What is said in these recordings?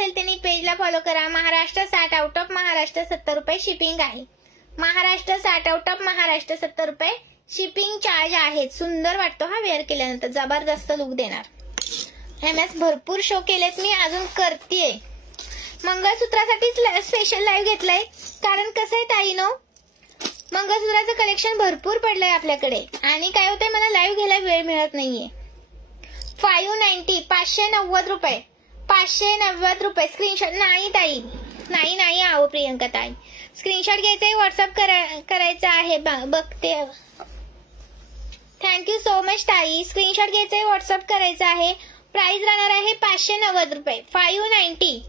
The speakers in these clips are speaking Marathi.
असेल त्यांनी पेजला फॉलो करा. महाराष्ट्र 60 आउट ऑफ महाराष्ट्र 70 रुपये शिपिंग आहे. महाराष्ट्र 60 आउट ऑफ महाराष्ट्र 70 रुपये शिपिंग चार्ज आहेत. सुंदर वाटतो हा वेअर केल्यानंतर, जबरदस्त लुक देणार. एमएस भरपूर शो केलेत मी, अजून करतेय. मंगळसूत्रासाठीच स्पेशल लाईव्ह घेतलाय, कारण कसं आहे ताईनो, मंगळसूत्राचं कलेक्शन भरपूर पडलंय आपल्याकडे आणि काय होतंय, मला लाईव्ह घ्यायला वेळ मिळत नाहीये. 590 590 रुपये 590 रुपये. स्क्रीनशॉट नाही ताई, नाही आहो प्रियंका ताई, स्क्रीनशॉट घ्यायचा, व्हॉट्सअप करायचा आहे. बघते. थँक्यू सो मच ताई. स्क्रीनशॉट घ्यायचा, व्हॉट्सअप करायचा आहे. प्राइस राहणार आहे 590 रुपये. 590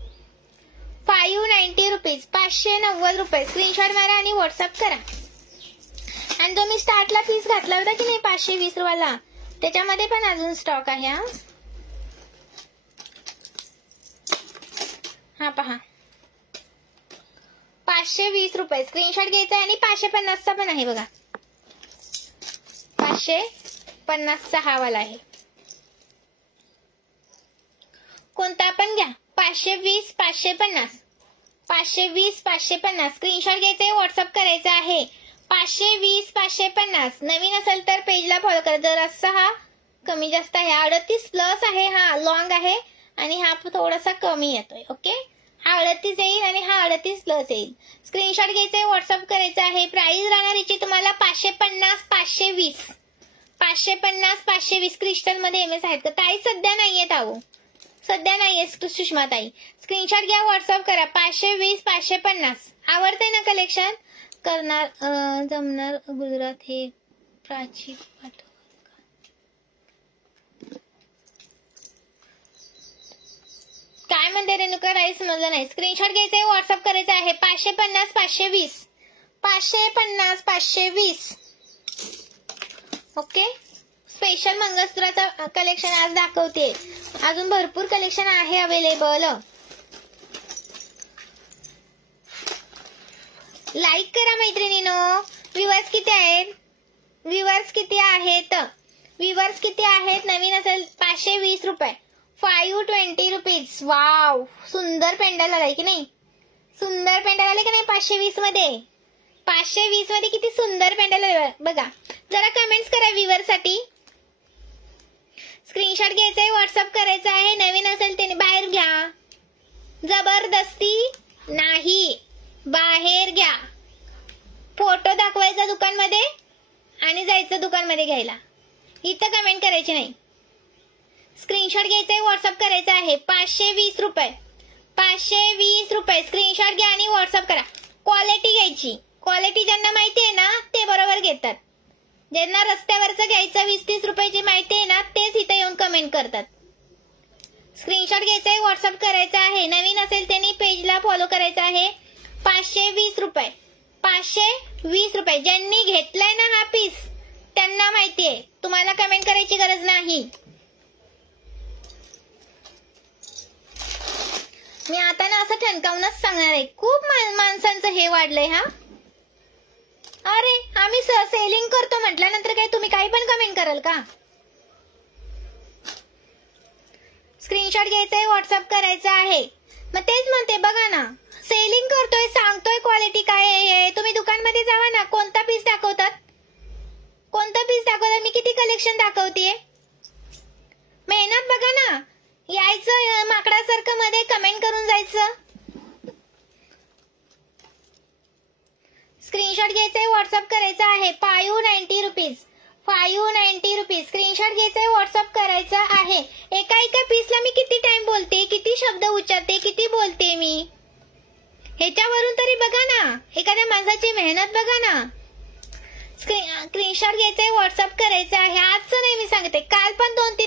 रुपीज 590 रुपये. स्क्रीनशॉट मारा आणि व्हॉट्सअप करा. आणि जो मी स्टार्टला पीस घातला होता की नाही 520 रुपयाला, त्याच्यामध्ये पण अजून स्टॉक आहे. हा पहा, 520 रुपये. स्क्रीनशॉट घ्यायचा आणि 550चा पण आहे बघा, 550चा हा वाला आहे. कोणता पण घ्या. 520 550 520 550. स्क्रीनशॉट घ्यायचा, व्हॉट्सअप करायचा आहे. 520 550. नवीन असेल तर पेजला फॉलो करा. जर असा हा कमी जास्त आहे, 38 प्लस आहे, हा लॉंग आहे आणि हा थोडासा कमी येतोय. ओके, हा 38 येईल आणि हा 38 प्लस येईल. स्क्रीनशॉट घ्यायचा, व्हॉट्सअप करायचा आहे. प्राइस राहणार याची तुम्हाला 550 520 550 520. क्रिस्टल मध्ये एमएस आहेत का ताई? सध्या नाहीयेत आहो, सध्या नाहीये सुषमा ताई. स्क्रीनशॉट घ्या, व्हॉट्सअप करा. 520 550. आवडतंय ना कलेक्शन? करणार जमणार. गुजरात हे प्राची पाठव. काय म्हणते रेणुका ताई? समजलं नाही. स्क्रीनशॉट घ्यायचा, व्हॉट्सअप करायचा आहे. 550 520 550 520. ओके, स्पेशल मंगळसूत्राचं कलेक्शन आज दाखवते. अजून भरपूर कलेक्शन आहे अवेलेबल. लाईक करा मैत्रिणीनो. व्ह्यूअर्स किती आहेत? व्ह्यूअर्स किती आहेत? नवीन असेल 520 रुपये. 520 रुपीज. वाव, सुंदर पेंडल आलाय की नाही? सुंदर पेंडल आले की नाही 520 मध्ये? 520 मध्ये किती सुंदर पेंडल आले बघा. जरा कमेंट्स करा व्ह्यूअर साठी. स्क्रीनशॉट घ्यायचा, व्हॉट्सअप करायचा आहे. नवीन असेल त्याने बाहेर घ्या, जबरदस्ती नाही, बाहेर घ्या. फोटो दाखवायचा दुकानमध्ये आणि जायचं दुकानमध्ये घ्यायला. इथं कमेंट करायची नाही. स्क्रीनशॉट घ्यायचा, व्हॉट्सअप करायचा आहे. 520 रुपये 520 रुपये. स्क्रीनशॉट घ्या आणि व्हॉट्सअप करा. क्वालिटी घ्यायची. क्वालिटी ज्यांना माहिती आहे ना ते बरोबर घेतात. ज्यांना रस्त्यावरचं घ्यायचं 20-30 रुपयाची माहिती आहे ना तेच इथं येऊन कमेंट करतात. स्क्रीनशॉट घ्यायचा, व्हॉट्सअप करायचा आहे. नवीन असेल त्यांनी पेजला फॉलो करायचा आहे. 520 रुपये 520 रुपये. ज्यांनी घेतलाय ना हा पीस त्यांना माहितीये, तुम्हाला कमेंट करायची गरज नाही. मी आता ना असं ठणकावूनच सांगणार आहे. खूप माणसांचं हे वाढलंय. हा अरे आम्ही सेलिंग करतो म्हटल्यानंतर काय तुम्ही काही पण कमेंट कराल का? स्क्रीनशॉट घ्यायचाय, व्हॉट्सअप करायचा आहे. मग तेच म्हणते बघा ना, सेलिंग करतोय, सांगतोय क्वालिटी काय आहे. तुम्ही दुकानमध्ये जावा ना, कोणता पीस दाखवतात, मी किती कलेक्शन दाखवतेय. मेहनत बघा ना. यायचं माकडासारखं मध्ये कमेंट करून जायचं. स्क्रीनशॉट घ्यायचाय, व्हॉट्सअप करायचा आहे. 590 रुपीज 590 रुपीज. स्क्रीनशॉट घ्यायचाय, व्हॉट्सअप करायचा आहे. एका पीसला मी किती टाइम बोलते, किती शब्द उच्चारते, किती बोलते मी, ह्याच्यावरून तरी बघा ना, एखाद्या माणसाची मेहनत बघा ना. स्क्रीनशॉट घ्यायचाय, व्हॉट्सअप करायचा आहे. आजचं नाही मी सांगते, काल पण 2-3